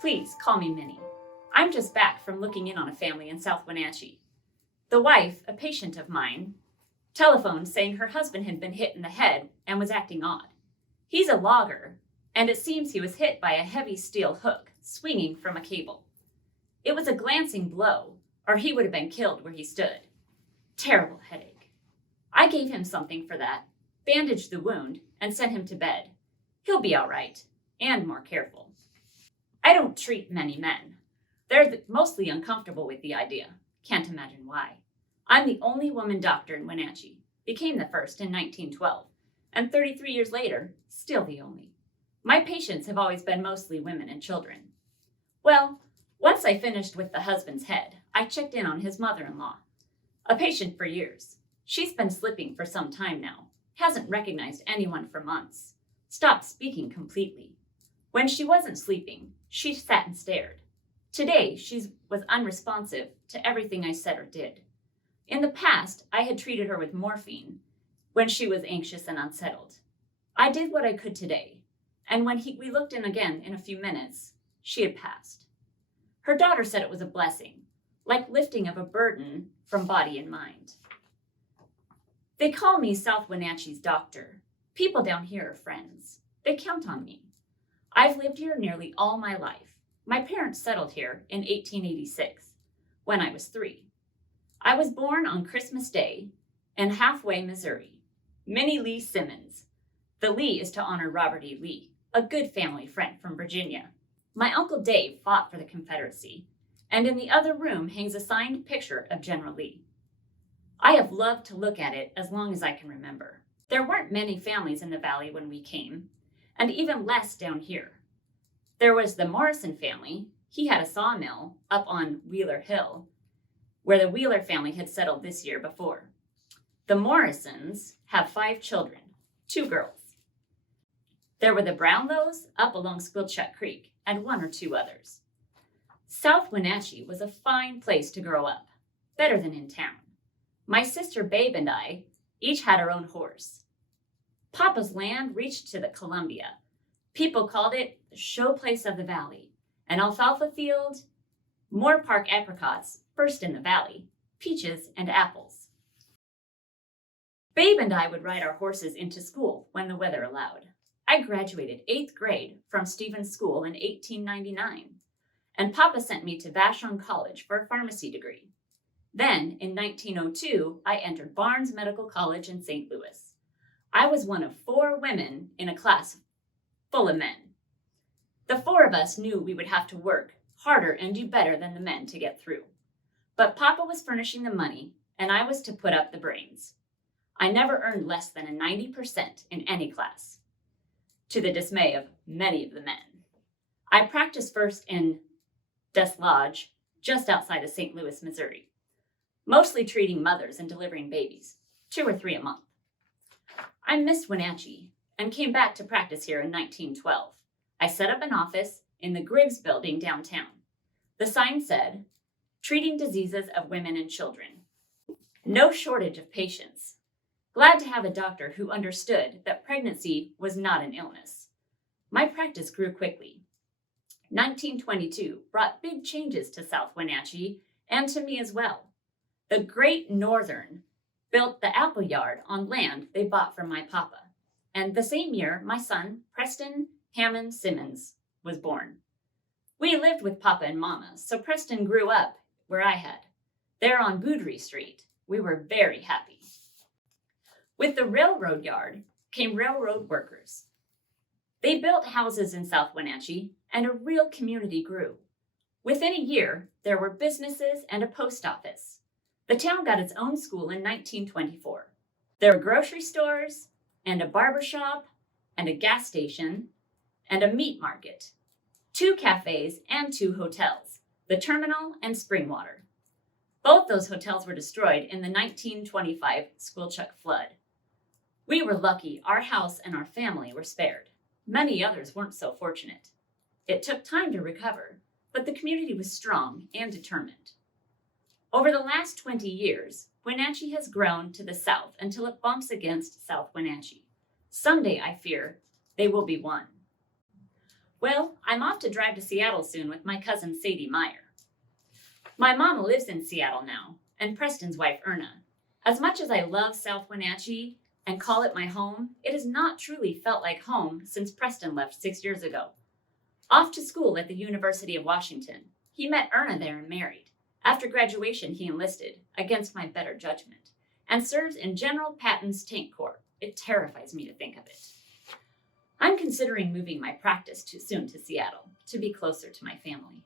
Please call me Minnie. I'm just back from looking in on a family in South Wenatchee. The wife, a patient of mine, telephoned saying her husband had been hit in the head and was acting odd. He's a logger, and it seems he was hit by a heavy steel hook swinging from a cable. It was a glancing blow, or he would have been killed where he stood. Terrible headache. I gave him something for that, bandaged the wound, and sent him to bed. He'll be all right, and more careful. I don't treat many men. They're mostly uncomfortable with the idea. Can't imagine why. I'm the only woman doctor in Wenatchee. Became the first in 1912, and 33 years later, still the only. My patients have always been mostly women and children. Well, once I finished with the husband's head, I checked in on his mother-in-law, a patient for years. She's been slipping for some time now, hasn't recognized anyone for months, stopped speaking completely. When she wasn't sleeping, she sat and stared. Today, she was unresponsive to everything I said or did. In the past, I had treated her with morphine when she was anxious and unsettled. I did what I could today, and when we looked in again in a few minutes, she had passed. Her daughter said it was a blessing, like lifting of a burden from body and mind. They call me South Wenatchee's doctor. People down here are friends. They count on me. I've lived here nearly all my life. My parents settled here in 1886, when I was 3. I was born on Christmas Day in Halfway, Missouri. Minnie Simmons. The Lee is to honor Robert E. Lee, a good family friend from Virginia. My Uncle Dave fought for the Confederacy, and in the other room hangs a signed picture of General Lee. I have loved to look at it as long as I can remember. There weren't many families in the valley when we came, and even less down here. There was the Morrison family. He had a sawmill up on Wheeler Hill, where the Wheeler family had settled this year before. The Morrisons have 5 children, 2 girls. There were the Brownlows up along Squilchuck Creek, and 1 or 2 others. South Wenatchee was a fine place to grow up, better than in town. My sister Babe and I each had our own horse. Papa's land reached to the Columbia. People called it the show place of the valley. An alfalfa field, Moore Park apricots, first in the valley, peaches and apples. Babe and I would ride our horses into school when the weather allowed. I graduated 8th grade from Stevens School in 1899, and Papa sent me to Vashon College for a pharmacy degree. Then, in 1902, I entered Barnes Medical College in St. Louis. I was one of 4 women in a class full of men. The 4 of us knew we would have to work harder and do better than the men to get through. But Papa was furnishing the money, and I was to put up the brains. I never earned less than a 90% in any class, to the dismay of many of the men. I practiced first in Des Lodge, just outside of St. Louis, Missouri, mostly treating mothers and delivering babies, 2 or 3 a month. I missed Wenatchee and came back to practice here in 1912. I set up an office in the Griggs building downtown. The sign said, "Treating diseases of women and children." No shortage of patients. Glad to have a doctor who understood that pregnancy was not an illness. My practice grew quickly. 1922 brought big changes to South Wenatchee and to me as well. The Great Northern built the apple yard on land they bought from my papa. And the same year, my son, Preston Hammond Simmons, was born. We lived with Papa and Mama, so Preston grew up where I had. There on Boudry Street, we were very happy. With the railroad yard came railroad workers. They built houses in South Wenatchee, and a real community grew. Within a year, there were businesses and a post office. The town got its own school in 1924. There were grocery stores, and a barber shop, and a gas station, and a meat market, 2 cafes and 2 hotels, the Terminal and Springwater. Both those hotels were destroyed in the 1925 Squilchuck flood. We were lucky our house and our family were spared. Many others weren't so fortunate. It took time to recover, but the community was strong and determined. Over the last 20 years, Wenatchee has grown to the south until it bumps against South Wenatchee. Someday, I fear, they will be one. Well, I'm off to drive to Seattle soon with my cousin Sadie Meyer. My mama lives in Seattle now, and Preston's wife Erna. As much as I love South Wenatchee and call it my home, it has not truly felt like home since Preston left 6 years ago. Off to school at the University of Washington, he met Erna there and married. After graduation, he enlisted, against my better judgment, and serves in General Patton's Tank Corps. It terrifies me to think of it. I'm considering moving my practice soon to Seattle to be closer to my family.